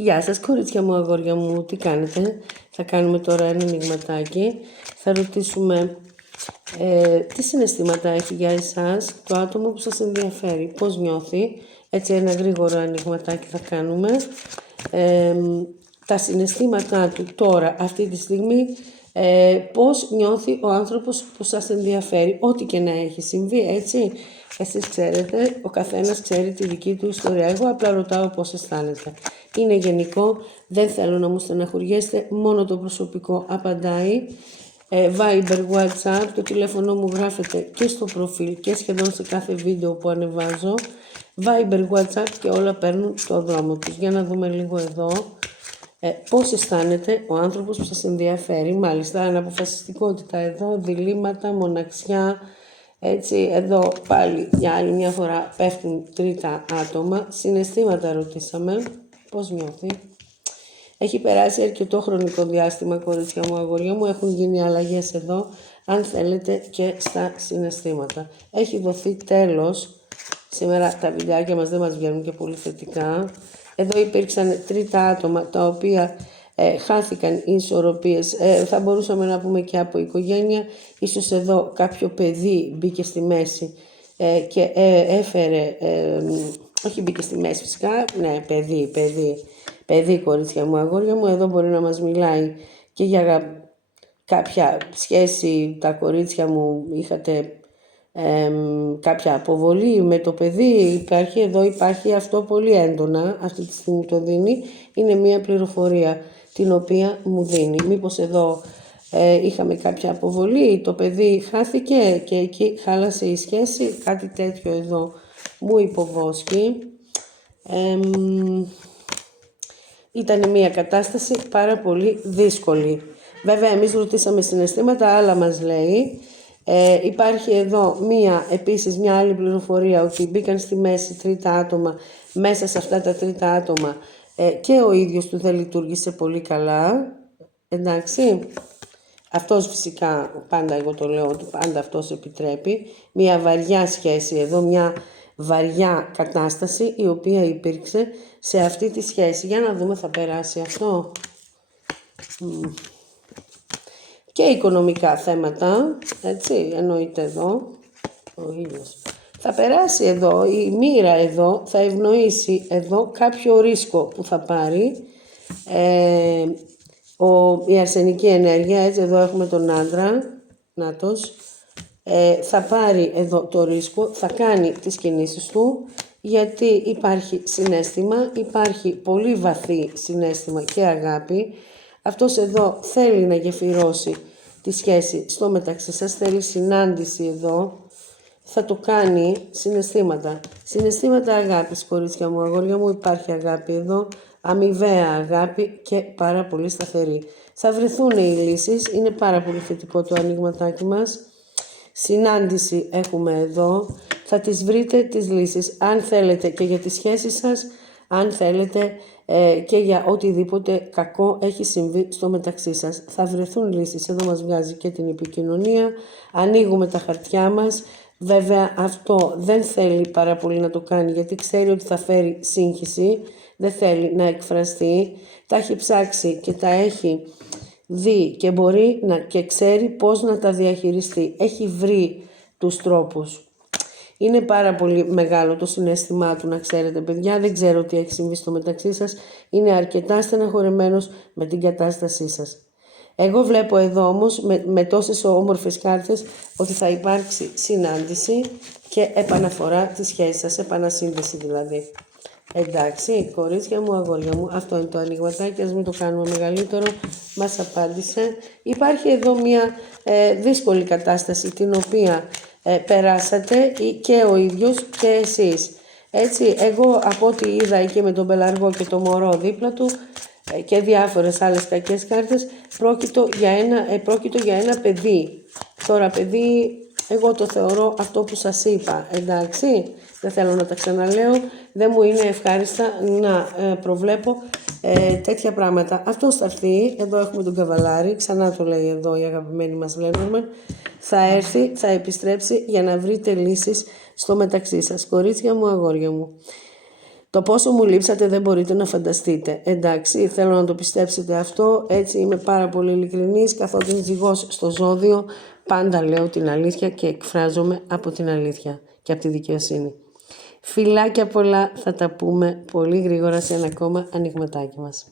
Γεια σας κορίτσια μου, αγόρια μου, τι κάνετε? Θα κάνουμε τώρα ένα ανοιγματάκι. Θα ρωτήσουμε τι συναισθήματα έχει για εσάς το άτομο που σας ενδιαφέρει, πώς νιώθει. Έτσι ένα γρήγορο ανοιγματάκι θα κάνουμε. Τα συναισθήματά του τώρα, αυτή τη στιγμή, πώς νιώθει ο άνθρωπος που σας ενδιαφέρει, ό,τι και να έχει συμβεί, έτσι. Εσείς ξέρετε, ο καθένας ξέρει τη δική του ιστορία. Εγώ απλά ρωτάω πώς αισθάνεται. Είναι γενικό, δεν θέλω να μου στεναχωριέστε, μόνο το προσωπικό απαντάει. Viber, WhatsApp, το τηλέφωνο μου γράφεται και στο προφίλ και σχεδόν σε κάθε βίντεο που ανεβάζω. Viber, WhatsApp και όλα παίρνουν το δρόμο τους. Για να δούμε λίγο εδώ πώς αισθάνεται ο άνθρωπος που σας ενδιαφέρει. Μάλιστα, αναποφασιστικότητα εδώ, διλήμματα, μοναξιά. Έτσι, εδώ πάλι για άλλη μια φορά πέφτουν τρίτα άτομα. Συναισθήματα ρωτήσαμε. Πώς νιώθει? Έχει περάσει αρκετό χρονικό διάστημα, κορίτσια μου, αγόρια μου. Έχουν γίνει αλλαγές εδώ, αν θέλετε, και στα συναισθήματα. Έχει δοθεί τέλος. Σήμερα τα βιντεάκια μας δεν μας βγαίνουν και πολύ θετικά. Εδώ υπήρξαν τρίτα άτομα, τα οποία χάθηκαν οι ισορροπίες. Θα μπορούσαμε να πούμε και από οικογένεια. Ίσως εδώ κάποιο παιδί μπήκε στη μέση και έφερε... όχι μπήκε στη μέση φυσικά, ναι, παιδί, κορίτσια μου, αγόρια μου. Εδώ μπορεί να μας μιλάει και για κάποια σχέση, τα κορίτσια μου είχατε κάποια αποβολή με το παιδί, υπάρχει αυτό πολύ έντονα, αυτή τη στιγμή το δίνει, είναι μια πληροφορία την οποία μου δίνει. Μήπως εδώ είχαμε κάποια αποβολή, το παιδί χάθηκε και εκεί χάλασε η σχέση, κάτι τέτοιο εδώ μου υποβόσκει. Ήταν μια κατάσταση πάρα πολύ δύσκολη. Βέβαια εμείς ρωτήσαμε συναισθήματα, άλλα μας λέει. Υπάρχει εδώ επίσης μια άλλη πληροφορία, ότι μπήκαν στη μέση τρίτα άτομα. Μέσα σε αυτά τα τρίτα άτομα και ο ίδιος του δεν λειτουργήσε πολύ καλά. Εντάξει. Αυτός φυσικά, πάντα εγώ το λέω, ότι πάντα αυτός επιτρέπει. Μια βαριά σχέση εδώ, μια βαριά κατάσταση η οποία υπήρξε σε αυτή τη σχέση. Για να δούμε, θα περάσει αυτό. Και οικονομικά θέματα, έτσι, εννοείται εδώ, ο ήλιος. Θα περάσει εδώ, η μοίρα εδώ, θα ευνοήσει εδώ κάποιο ρίσκο που θα πάρει. Η αρσενική ενέργεια, έτσι, εδώ έχουμε τον άντρα, νάτος. Θα πάρει εδώ το ρίσκο, θα κάνει τις κινήσεις του, γιατί υπάρχει συναίσθημα, υπάρχει πολύ βαθύ συναίσθημα και αγάπη. Αυτός εδώ θέλει να γεφυρώσει τη σχέση στο μεταξύ σας, θέλει συνάντηση εδώ, θα το κάνει συναισθήματα αγάπης, κορίτσια μου, αγόρια μου, υπάρχει αγάπη εδώ, αμοιβαία αγάπη και πάρα πολύ σταθερή. Θα βρεθούν οι λύσεις, είναι πάρα πολύ θετικό το ανοιγματάκι μας. Συνάντηση έχουμε εδώ, θα τις βρείτε τις λύσεις, αν θέλετε και για τις σχέσεις σας, αν θέλετε και για οτιδήποτε κακό έχει συμβεί στο μεταξύ σας. Θα βρεθούν λύσεις, εδώ μας βγάζει και την επικοινωνία, ανοίγουμε τα χαρτιά μας. Βέβαια αυτό δεν θέλει πάρα πολύ να το κάνει, γιατί ξέρει ότι θα φέρει σύγχυση, δεν θέλει να εκφραστεί, τα έχει ψάξει και τα έχει δει και μπορεί και ξέρει πώς να τα διαχειριστεί. Έχει βρει τους τρόπους. Είναι πάρα πολύ μεγάλο το συναίσθημά του, να ξέρετε, παιδιά. Δεν ξέρω τι έχει συμβεί στο μεταξύ σας. Είναι αρκετά στεναχωρεμένος με την κατάστασή σας. Εγώ βλέπω εδώ όμως με τόσες όμορφες κάρτες ότι θα υπάρξει συνάντηση και επαναφορά της σχέσης σας, επανασύνδεση δηλαδή. Εντάξει, κορίτσια μου, αγόρια μου, αυτό είναι το ανοιγματάκι, ας μην το κάνουμε μεγαλύτερο, μας απάντησε. Υπάρχει εδώ μια δύσκολη κατάσταση την οποία περάσατε και ο ίδιος και εσείς. Έτσι, εγώ από ό,τι είδα εκεί με τον πελαργό και το μωρό δίπλα του και διάφορες άλλες κακές κάρτες, πρόκειτο για ένα παιδί. Τώρα παιδί, εγώ το θεωρώ αυτό που σας είπα, εντάξει, δεν θέλω να τα ξαναλέω, δεν μου είναι ευχάριστα να προβλέπω τέτοια πράγματα. Αυτός θα έρθει, εδώ έχουμε τον καβαλάρι, ξανά το λέει εδώ η αγαπημένη μας Lenormand, θα έρθει, θα επιστρέψει για να βρείτε λύσεις στο μεταξύ σας. Κορίτσια μου, αγόρια μου. Το πόσο μου λείψατε δεν μπορείτε να φανταστείτε. Εντάξει, θέλω να το πιστέψετε αυτό, έτσι είμαι πάρα πολύ ειλικρινής, καθότι ζυγός στο ζώδιο, πάντα λέω την αλήθεια και εκφράζομαι από την αλήθεια και από τη δικαιοσύνη. Φιλάκια πολλά, θα τα πούμε πολύ γρήγορα σε ένα ακόμα ανοιγματάκι μας.